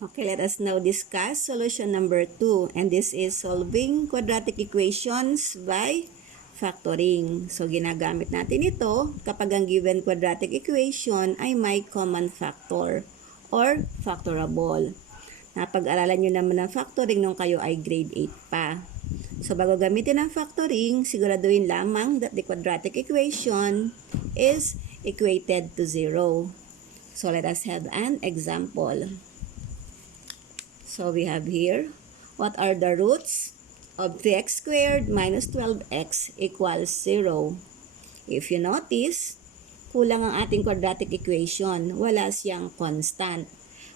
Okay, let us now discuss solution number 2. And this is solving quadratic equations by factoring. So, ginagamit natin ito kapag ang given quadratic equation ay may common factor or factorable. Napag-aralan nyo naman ng factoring nung kayo ay grade 8 pa. So, bago gamitin ang factoring, siguraduhin lamang that the quadratic equation is equated to 0. So, let us have an example. So we have here, what are the roots of 3x squared minus 12x equals 0? If you notice, kulang ang ating quadratic equation. Wala siyang constant.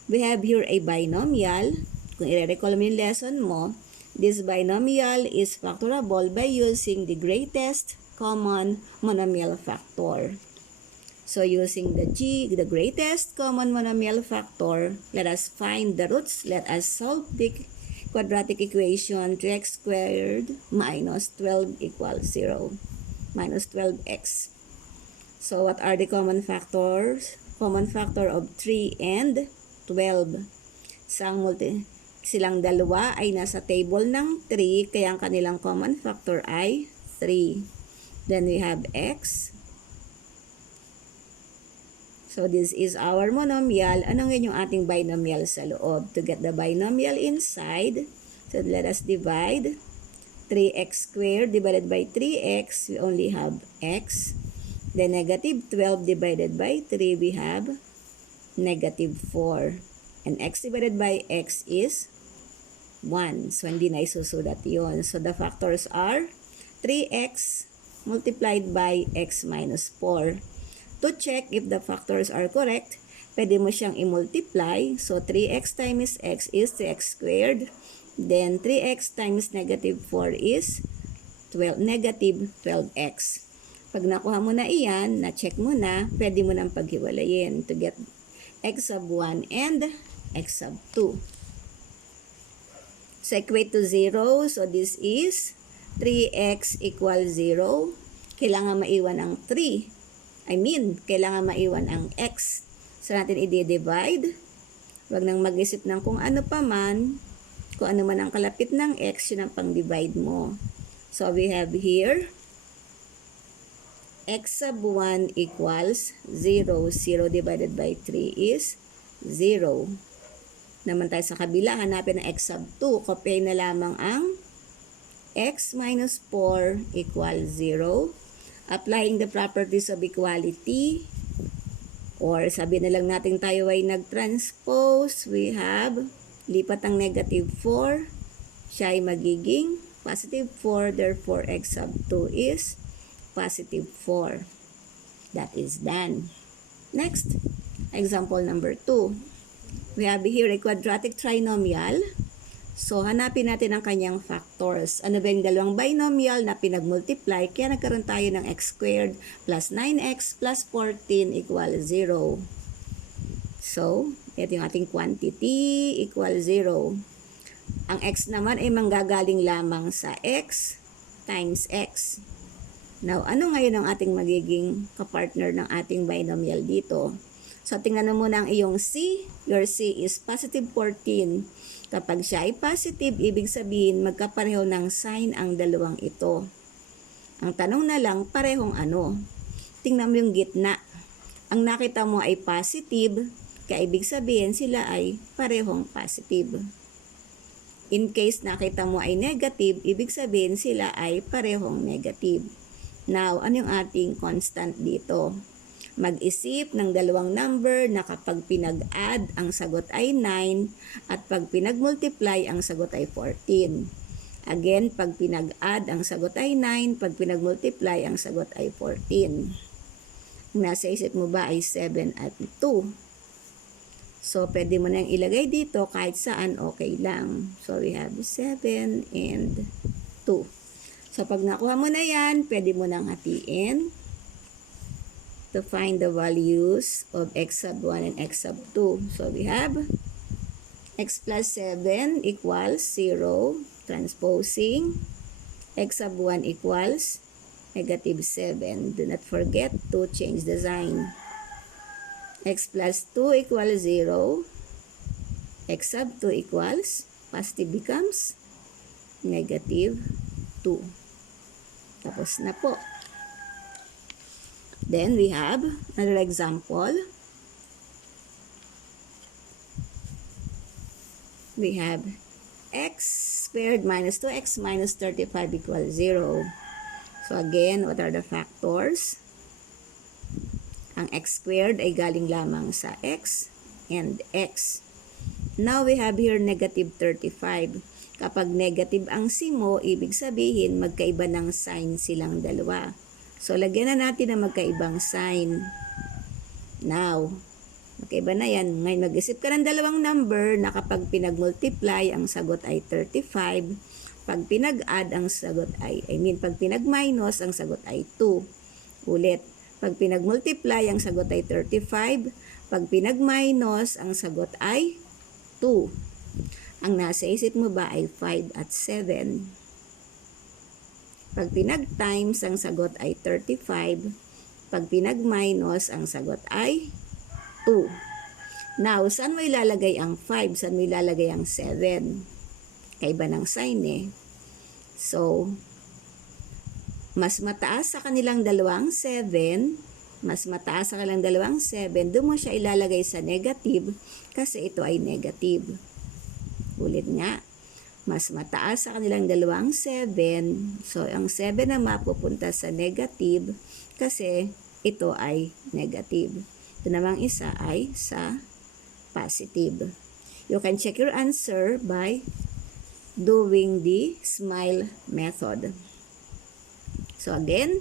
We have here a binomial. Kung i-recall mo yung lesson mo, this binomial is factorable by using the greatest common monomial factor. So using the greatest common monomial factor, let us find the roots. Let us solve the quadratic equation 3x squared minus 12 equals 0. Minus 12x. So what are the common factors? Common factor of 3 and 12. Silang dalawa ay nasa table ng 3, kaya ang kanilang common factor ay 3. Then we have x. So, this is our monomial. Ano ngayon yung ating binomial sa loob? To get the binomial inside, so let us divide 3x squared divided by 3x. We only have x. Then, negative 12 divided by 3, we have negative 4. And x divided by x is 1. So, hindi na isusulat yun. So, the factors are 3x multiplied by x minus 4. To check if the factors are correct, pwede mo siyang i-multiply. So, 3x times x is 3x squared. Then, 3x times negative 4 is negative 12x. Pag nakuha mo na iyan, na-check mo na, pwede mo nang paghiwalayin to get x sub 1 and x sub 2. So, equate to 0. So, this is 3x equals 0. Kailangan maiwan ang 3. Kailangan maiwan ang x. So, natin i-divide. Huwag nang mag-isip ng kung ano pa man. Kung ano man ang kalapit ng x, yun ang pang-divide mo. So, we have here, x sub 1 equals 0. 0 divided by 3 is 0. Naman tayo sa kabila, hanapin ang x sub 2. Kopyahin na lamang ang x minus 4 equals 0. Applying the properties of equality, or sabi na lang natin tayo ay nag-transpose, we have, lipat ang negative 4, siya ay magiging positive 4, therefore x sub 2 is positive 4. That is done. Next, example number 2. We have here a quadratic trinomial. So, hanapin natin ang kanyang factors. Ano ba yung dalawang binomial na pinag-multiply? Kaya nagkaroon tayo ng x squared plus 9x plus 14 equals 0. So, ito yung ating quantity equals 0. Ang x naman ay manggagaling lamang sa x times x. Now, ano ngayon ang ating magiging kapartner ng ating binomial dito? So, tingnan mo muna ang iyong c. Your c is positive 14. Kapag siya ay positive, ibig sabihin magkapareho ng sign ang dalawang ito. Ang tanong na lang, parehong ano? Tingnan mo yung gitna. Ang nakita mo ay positive, kaya ibig sabihin sila ay parehong positive. In case nakita mo ay negative, ibig sabihin sila ay parehong negative. Now, ano yung ating constant dito? Mag-isip ng dalawang number na kapag pinag-add, ang sagot ay 9 at pag pinag-multiply, ang sagot ay 14. Again, pag pinag-add, ang sagot ay 9, pag pinag-multiply, ang sagot ay 14. Nasa isip mo ba ay 7 at 2? So, pwede mo nang ilagay dito kahit saan, okay lang. So, we have 7 and 2. So, pag nakuha mo na yan, pwede mo nang hatiin to find the values of x sub 1 and x sub 2. So, we have x plus 7 equals 0, transposing. X sub 1 equals negative 7. Do not forget to change the sign. X plus 2 equals 0. x sub 2 equals, positive becomes negative 2. Tapos na po. Then we have another example. We have x squared minus 2x minus 35 equals 0. So again, what are the factors? Ang x squared ay galing lamang sa x and x. Now we have here negative 35. Kapag negative ang c mo, ibig sabihin magkaiba ng sign silang dalawa. So lagyan na natin ang magkaibang sign. Now, magkaiba na yan. Ngayon mag-isip ka ng dalawang number na kapag pinag-multiply, ang sagot ay 35. Pag pinag-add, ang sagot ay, pag pinag-minus, ang sagot ay 2. Ulit. Pag pinag-multiply, ang sagot ay 35. Pag pinag-minus, ang sagot ay 2. Ang nasa isip mo ba ay 5 at 7. Pag pinag-times, ang sagot ay 35. Pag pinag-minus, ang sagot ay 2. Now, saan mo ilalagay ang 5? Saan mo ilalagay ang 7? Kaiba ng sign eh. So, mas mataas sa kanilang dalawang 7, doon mo siya ilalagay sa negative kasi ito ay negative. Ulit nga, mas mataas sa kanilang dalawang 7, so ang 7 na mapupunta sa negative kasi ito ay negative. Ito namang isa ay sa positive. You can check your answer by doing the smile method. So again,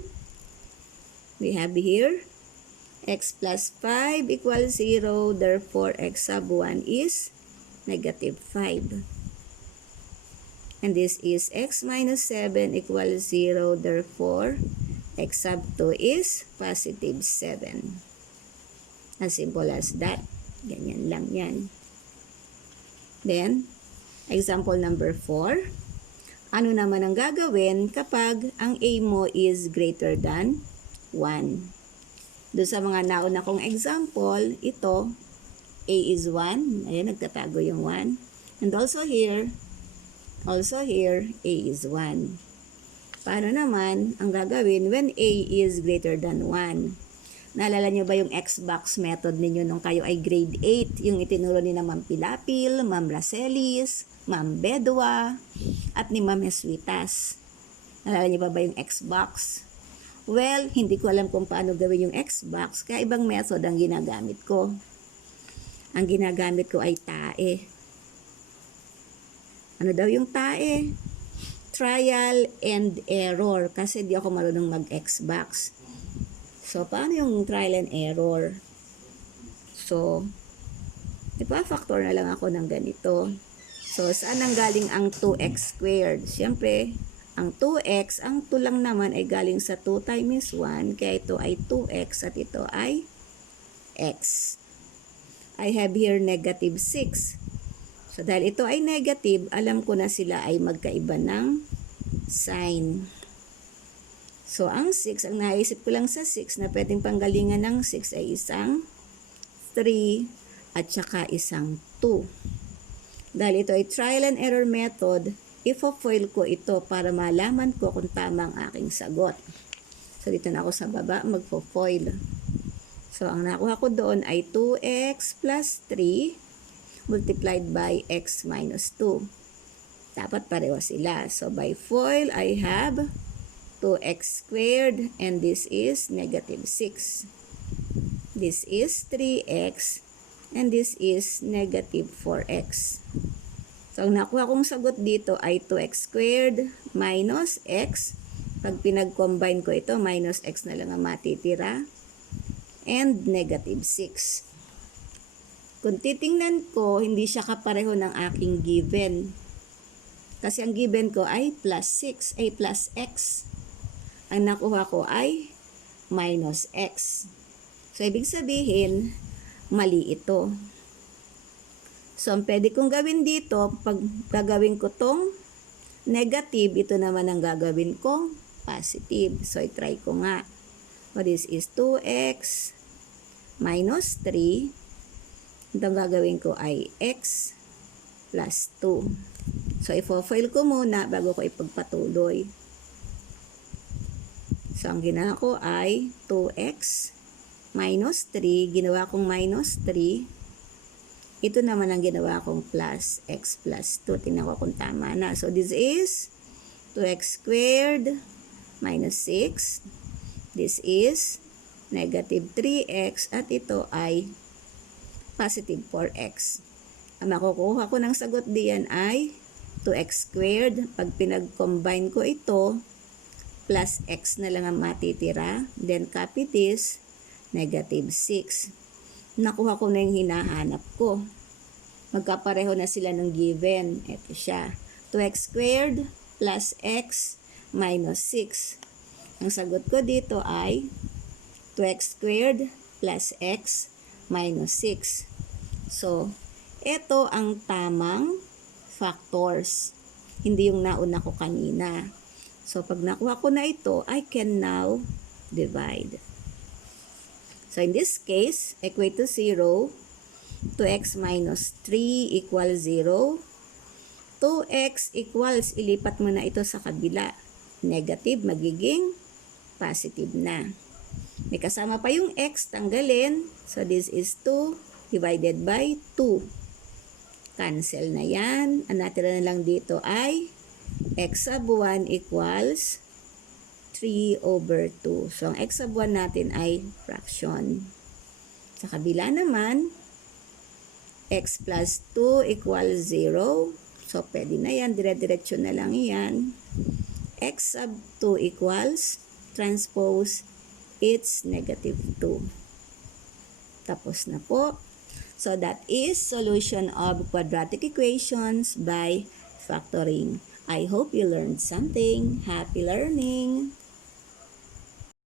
we have here x plus 5 equals 0, therefore x sub 1 is negative 5. And this is x minus 7 equals 0, therefore x sub 2 is positive 7. As simple as that. Ganyan lang yan. Then, example number 4. Ano naman ang gagawin kapag ang a mo is greater than 1? Doon sa mga nauna kong example, ito, a is 1. Ayan, nagtatago yung 1. And also here, a is 1. Paano naman ang gagawin when a is greater than 1? Naalala nyo ba yung Xbox method ninyo nung kayo ay grade 8? Yung itinuro ni na Ma'am Pilapil, Ma'am Racelis, Ma'am Bedwa, at ni Ma'am Eswitas. Naalala nyo ba yung Xbox? Well, hindi ko alam kung paano gawin yung Xbox, kaya ibang method ang ginagamit ko. Ang ginagamit ko ay tae. Ano daw yung tae? Trial and error, kasi di ako marunong mag-Xbox. So, paano yung trial and error? So, ipa-factor na lang ako ng ganito. So, saan ang galing ang 2x squared? Siyempre, ang 2x, ang 2 lang naman ay galing sa 2 times 1, kaya ito ay 2x at ito ay x. I have here negative 6. So, dahil ito ay negative, alam ko na sila ay magkaiba ng sign. So, ang 6, ang naisip ko lang sa 6 na pwedeng panggalingan ng 6 ay isang 3 at saka isang 2. Dahil ito ay trial and error method, ifo-foil ko ito para malaman ko kung tama ang aking sagot. So, dito na ako sa baba, magfo-foil. So, ang nakuha ko doon ay 2x plus 3 multiplied by x minus 2. Dapat pareho sila. So, by foil, I have 2x squared and this is negative 6. This is 3x and this is negative 4x. So, ang nakuha kong sagot dito ay 2x squared minus x. Pag pinag-combine ko ito, minus x na lang ang matitira. And negative 6. Kung titingnan ko, hindi siya kapareho ng aking given. Kasi ang given ko ay plus 6, ay plus x. Ang nakuha ko ay minus x. So, ibig sabihin, mali ito. So, ang pwede kong gawin dito, pag gagawin ko tong negative, ito naman ang gagawin kong positive. So, i-try ko nga. So, this is 2x minus 3. Ito ang gagawin ko ay x plus 2. So, ifo-foil ko muna bago ko ipagpatuloy. So, ang ginawa ko ay 2x minus 3. Ginawa kong minus 3. Ito naman ang ginawa kong plus x plus 2. Tingnan ko kung tama na. So, this is 2x squared minus 6. This is negative 3x at ito ay positive 4x. Ang makukuha ko ng sagot diyan ay 2x squared. Pag pinag-combine ko ito, plus x na lang ang matitira. Then copy this, negative 6. Nakuha ko na yung hinahanap ko. Magkapareho na sila ng given. Ito siya. 2x squared plus x minus 6. Ang sagot ko dito ay 2x squared plus x minus 6. So, ito ang tamang factors. Hindi yung nauna ko kanina. So, pag nakuha ko na ito, I can now divide. So, in this case, equate to 0. 2x minus 3 equals 0. 2x equals, ilipat mo na ito sa kabila. Negative, magiging positive na. May kasama pa yung x, tanggalin. So, this is 2 divided by 2. Cancel na yan. Ang natira na lang dito ay x sub 1 equals 3 over 2. So, ang x sub 1 natin ay fraction. Sa kabila naman, x plus 2 equals 0. So, pwede na yan. Dire-diretso na lang yan. X sub 2 equals transpose, it's negative 2. Tapos na po. So, that is solution of quadratic equations by factoring. I hope you learned something. Happy learning!